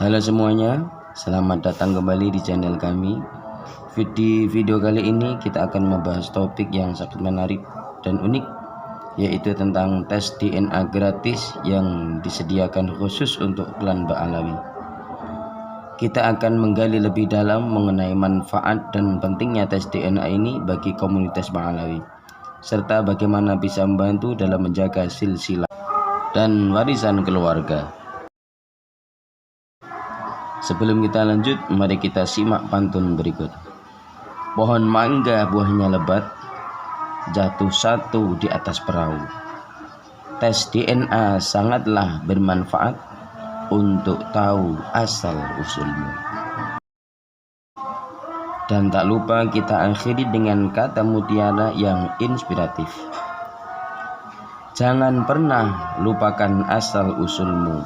Halo semuanya, selamat datang kembali di channel kami. Di video kali ini kita akan membahas topik yang sangat menarik dan unik, yaitu tentang tes DNA gratis yang disediakan khusus untuk klan Ba'alawi. Kita akan menggali lebih dalam mengenai manfaat dan pentingnya tes DNA ini bagi komunitas Ba'alawi, serta bagaimana bisa membantu dalam menjaga silsilah dan warisan keluarga. Sebelum kita lanjut, mari kita simak pantun berikut. Pohon mangga buahnya lebat, jatuh satu di atas perahu. Tes DNA sangatlah bermanfaat untuk tahu asal usulmu. Dan tak lupa kita akhiri dengan kata mutiara yang inspiratif. Jangan pernah lupakan asal usulmu,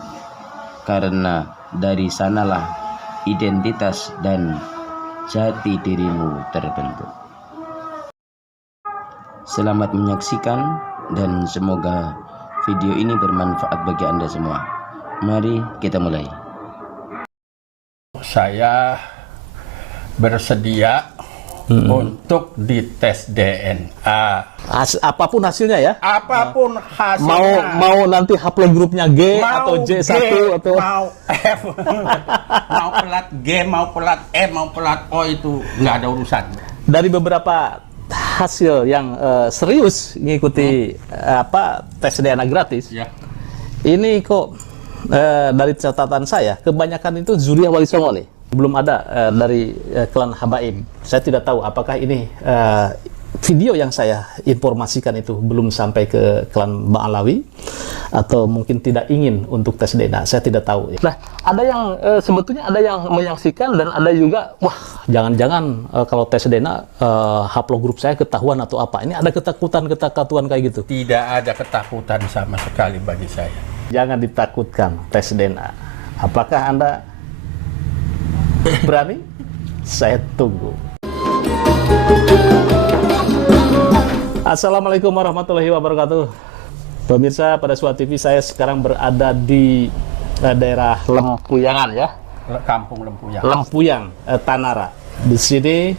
karena dari sanalah identitas dan jati dirimu terbentuk. Selamat menyaksikan dan semoga video ini bermanfaat bagi Anda semua. Mari kita mulai. Saya bersedia untuk dites DNA. Apapun hasilnya ya. Apapun hasilnya. Mau nanti haplogrupnya G atau J1 atau mau F. Mau pelat G, mau pelat E, mau pelat O, itu nggak ada urusan. Dari beberapa hasil yang serius mengikuti tes DNA gratis. Ya. Ini kok dari catatan saya kebanyakan itu zuriat wali songo nih. Belum ada dari klan Habaib. Saya tidak tahu apakah ini video yang saya informasikan itu belum sampai ke klan Ba'alawi atau mungkin tidak ingin untuk tes DNA. Saya tidak tahu. Nah, ada yang sebetulnya ada yang menyaksikan dan ada juga, wah, jangan-jangan kalau tes DNA haplogrup saya ketahuan atau apa. Ini ada ketakutan kayak gitu. Tidak ada ketakutan sama sekali bagi saya. Jangan ditakutkan tes DNA. Apakah Anda berani? Saya tunggu. Assalamualaikum warahmatullahi wabarakatuh. Pemirsa pada Suat TV, saya sekarang berada di daerah Lempuyangan ya. Kampung Lempuyang. Lempuyang, Tanara. Di sini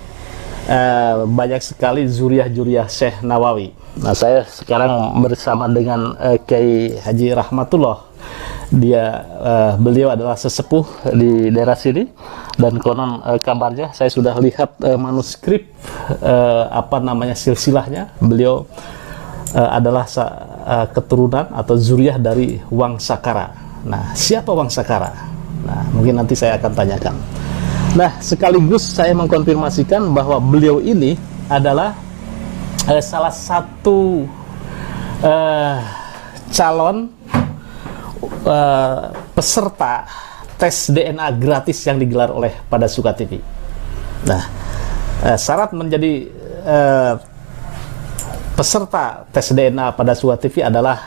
banyak sekali zuriah-zuriah Syekh Nawawi. Nah, saya sekarang bersama dengan Kiai Haji Rahmatullah. Beliau adalah sesepuh di daerah sini, dan konon kabarnya saya sudah lihat manuskrip silsilahnya. Beliau adalah keturunan atau zuriah dari Wangsakara. Nah, siapa Wangsakara? Nah, mungkin nanti saya akan tanyakan. Nah, sekaligus saya mengkonfirmasikan bahwa beliau ini adalah salah satu calon peserta tes DNA gratis yang digelar oleh Pada Suka TV. Nah, syarat menjadi peserta tes DNA Pada Suka TV adalah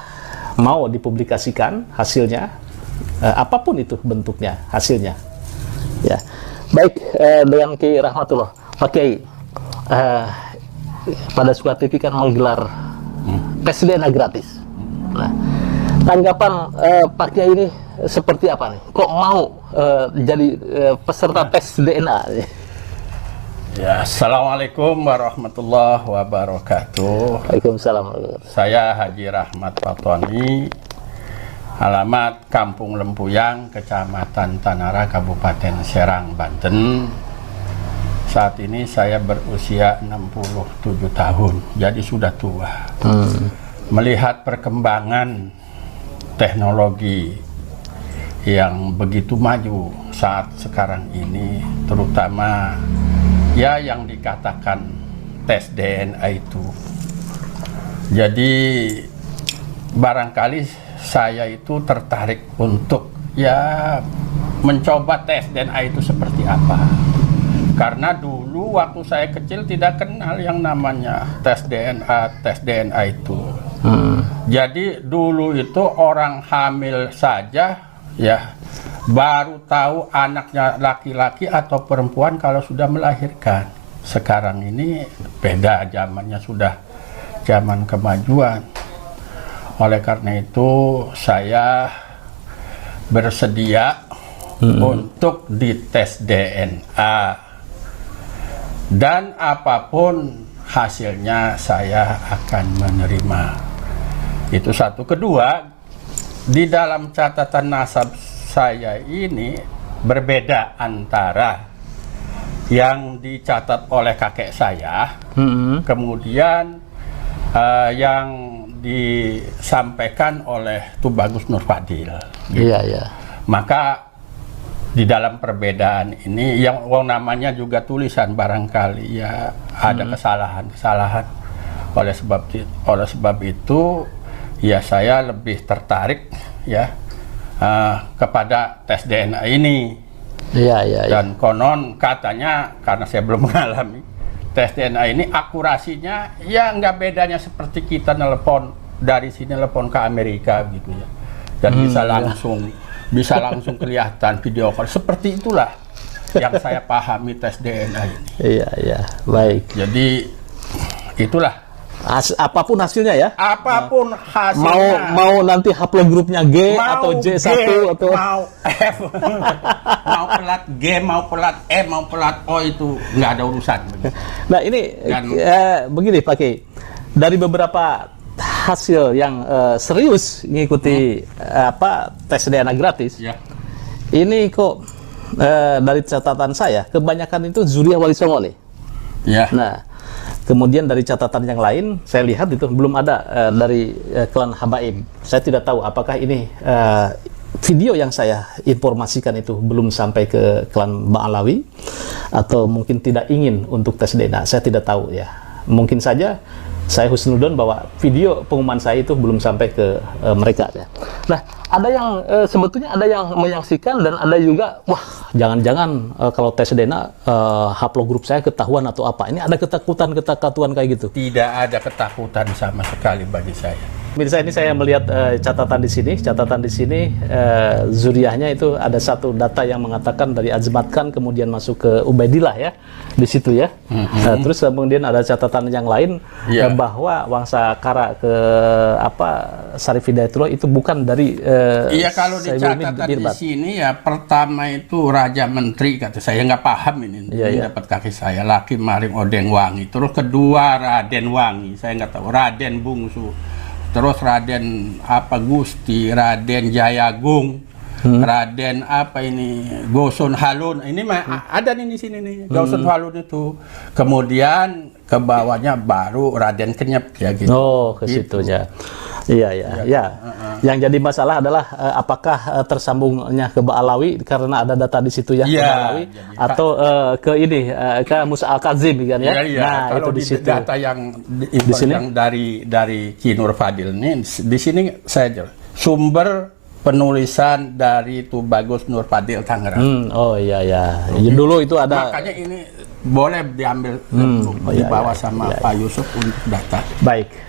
mau dipublikasikan hasilnya, apapun itu bentuknya hasilnya. Ya, baik, dengan Kiai Rahmatullah, Pak Kiai, Pada Suka TV kan menggelar tes DNA gratis. Nah, tanggapan Pak Kiai ini seperti apa nih? Kok mau jadi peserta tes DNA? Ya, Assalamualaikum warahmatullahi wabarakatuh. Waalaikumsalam. Saya Haji Rahmat Fatoni, alamat Kampung Lempuyang, Kecamatan Tanara, Kabupaten Serang, Banten. Saat ini saya berusia 67 tahun, jadi sudah tua. Melihat perkembangan teknologi yang begitu maju saat sekarang ini, terutama ya yang dikatakan tes DNA itu. Jadi barangkali saya itu tertarik untuk ya mencoba tes DNA itu seperti apa. Karena dulu waktu saya kecil tidak kenal yang namanya tes DNA itu. Jadi dulu itu orang hamil saja ya baru tahu anaknya laki-laki atau perempuan kalau sudah melahirkan. Sekarang ini beda, zamannya sudah zaman kemajuan. Oleh karena itu saya bersedia untuk dites DNA, dan apapun hasilnya saya akan menerima. Itu satu. Kedua, di dalam catatan nasab saya ini berbeda antara yang dicatat oleh kakek saya, kemudian yang disampaikan oleh Tubagus Nurfadil. Gitu. Iya, iya. Maka di dalam perbedaan ini yang namanya juga tulisan barangkali ya ada kesalahan-kesalahan. Oleh sebab itu ya saya lebih tertarik ya kepada tes DNA ini. Iya, iya, iya. Dan konon katanya, karena saya belum mengalami, tes DNA ini akurasinya ya nggak bedanya seperti kita nelpon dari sini nelpon ke Amerika gitu ya. Dan bisa langsung kelihatan video call. Seperti itulah yang saya pahami tes DNA ini. Iya, iya. Baik. Jadi itulah. Apapun hasilnya ya. Apapun hasilnya. Mau nanti haplogrupnya G atau J1 atau mau F, mau pelat G, mau pelat E, mau pelat O, itu nggak ada urusan. Nah ini begini Pak Kiai, dari beberapa hasil yang serius mengikuti tes DNA gratis, Ya. ini kok dari catatan saya kebanyakan itu Zuriah Wali Songo nih. Ya. Nah, kemudian dari catatan yang lain saya lihat itu belum ada dari klan Habaib. Saya tidak tahu apakah ini video yang saya informasikan itu belum sampai ke klan Ba'alawi atau mungkin tidak ingin untuk tes DNA. Saya tidak tahu ya. Mungkin saja saya husnudon bahwa video pengumuman saya itu belum sampai ke mereka ya. Nah, ada yang sebetulnya ada yang menyaksikan dan ada juga wah jangan-jangan kalau tes DNA haplogrup saya ketahuan atau apa. Ini ada ketakutan kayak gitu. Tidak ada ketakutan sama sekali bagi saya. Pemirsa, ini saya melihat catatan di sini Zuriahnya itu ada satu data yang mengatakan dari Azmat Khan kemudian masuk ke Ubaidillah ya di situ ya. Terus kemudian ada catatan yang lain bahwa Wangsa Kara ke Syarif Hidayatullah itu bukan dari Iya, kalau di catatan di sini ya pertama itu Raja Menteri, kata saya nggak paham ini dapat kaki saya, Laki Maring Odeng Wangi. Terus kedua Raden Wangi, saya nggak tahu, Raden Bungsu. Terus Raden Gusti, Raden Jayagung, Raden Goson Halun. Ini ada nih di sini nih, Goson Halun itu. Kemudian ke bawahnya baru Raden Kenyep ya gitu. Oh, ke situ ya. Iya. Yang jadi masalah adalah apakah tersambungnya ke Ba'alawi karena ada data di situ ya, ke Ba'alawi atau ke ini ke Musa Al-Kazim kan ya. Nah, kalau itu di situ. Data yang yang dari Ki Nurfadil ini di sini saya jelas sumber penulisan dari Tubagus Nurfadil Tangerang. Oh iya. Dulu itu ada. Makanya ini boleh diambil dibawa sama Pak Yusuf untuk data. Baik.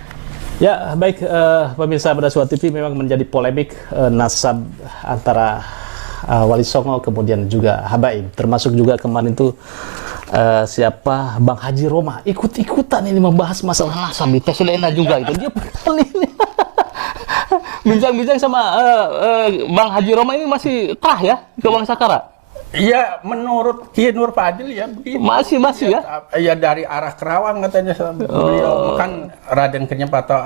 Ya, baik pemirsa Pada Suara TV, memang menjadi polemik nasab antara Wali Songo kemudian juga Habaib. Termasuk juga kemarin itu siapa Bang Haji Roma ikut-ikutan ini membahas masalah nasab di tes DNA juga itu. Dia ini bincang-bincang sama Bang Haji Roma ini masih terah ya ke Wangsa Kara. Iya, menurut Ki Nurfadil ya begitu. Masih ya? Ya dari arah Kerawang katanya beliau. Kan Raden Kenyep atau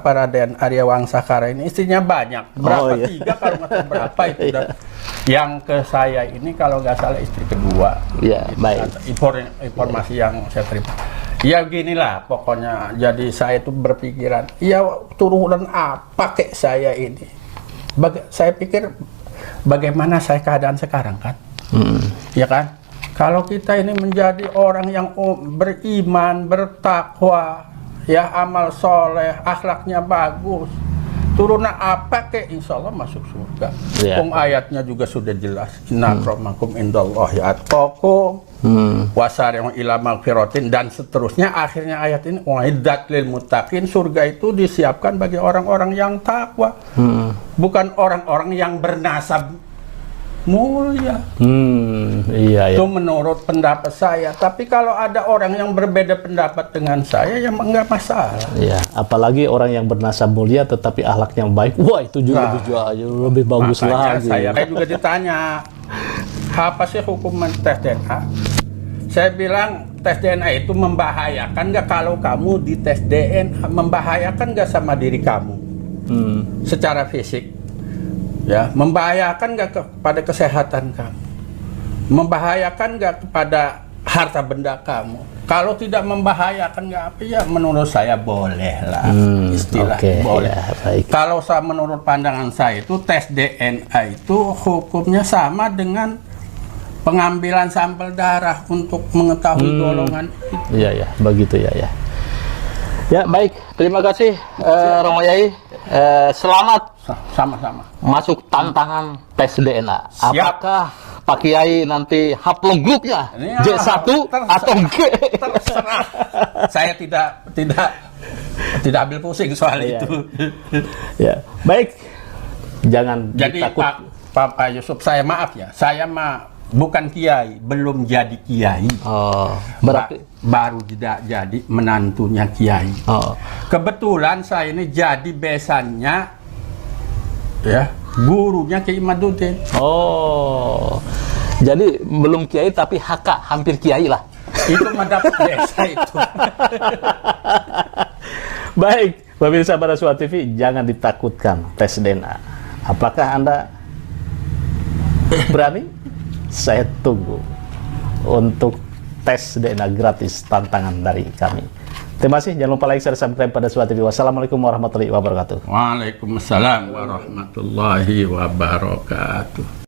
Raden Arya Wangsakara ini istrinya banyak. Berapa? 3 kalau nggak tahu berapa itu. Yang ke saya ini kalau nggak salah istri kedua. Iya, baik. Informasi yang saya terima. Ya beginilah pokoknya. Jadi saya itu berpikiran, ya turunan apa kek saya ini. Saya pikir bagaimana saya keadaan sekarang kan, ya kan? Kalau kita ini menjadi orang yang beriman, bertakwa, ya amal soleh, akhlaknya bagus, turunan apa ke insya Allah masuk surga. Ayatnya juga sudah jelas. Inna akramakum indallahi atqakum wasari'u ila magfiratin dan seterusnya. Akhirnya ayat ini uiddat lil muttaqin, surga itu disiapkan bagi orang-orang yang takwa, bukan orang-orang yang bernasab mulia. Iya, Itu menurut pendapat saya. Tapi kalau ada orang yang berbeda pendapat dengan saya, ya enggak masalah. Iya, apalagi orang yang bernasab mulia tetapi akhlaknya baik. Wah, itu juga lebih bagus Makanya lagi. saya juga ditanya, apa sih hukuman tes DNA? Saya bilang tes DNA itu membahayakan nggak kalau kamu di tes DNA? Membahayakan nggak sama diri kamu secara fisik? Ya, membahayakan nggak kepada kesehatan kamu? Membahayakan nggak kepada harta benda kamu? Kalau tidak membahayakan nggak apa ya menurut saya boleh lah, istilah boleh. Ya, baik. Kalau saya menurut pandangan saya itu tes DNA itu hukumnya sama dengan pengambilan sampel darah untuk mengetahui golongan itu. Iya, ya, begitu ya. Ya, baik. Terima kasih Romo Yai. Selamat Sama-sama. masuk tantangan tes DNA. Siap. Apakah Pak Kiai nanti haploggrupnya Ya, J1 atau G? Terserah. Saya tidak ambil pusing soal Iya. itu. Ya, baik. Jangan Jadi takut. Pak Yusuf, saya maaf ya. Saya bukan kiai, belum jadi kiai. Oh, berarti Baru tidak jadi menantunya kiai. oh. Kebetulan saya ini jadi besannya ya gurunya Kiai Imaduddin. Oh. Jadi belum kiai tapi HK, hampir kiai lah. Itu mendapat desa itu. Baik, pemirsa Barasua TV, jangan ditakutkan tes DNA. Apakah Anda berani? Saya tunggu untuk tes DNA gratis tantangan dari kami. Terima kasih, jangan lupa like, share, subscribe pada Barasua TV. Wassalamualaikum warahmatullahi wabarakatuh. Waalaikumsalam warahmatullahi wabarakatuh.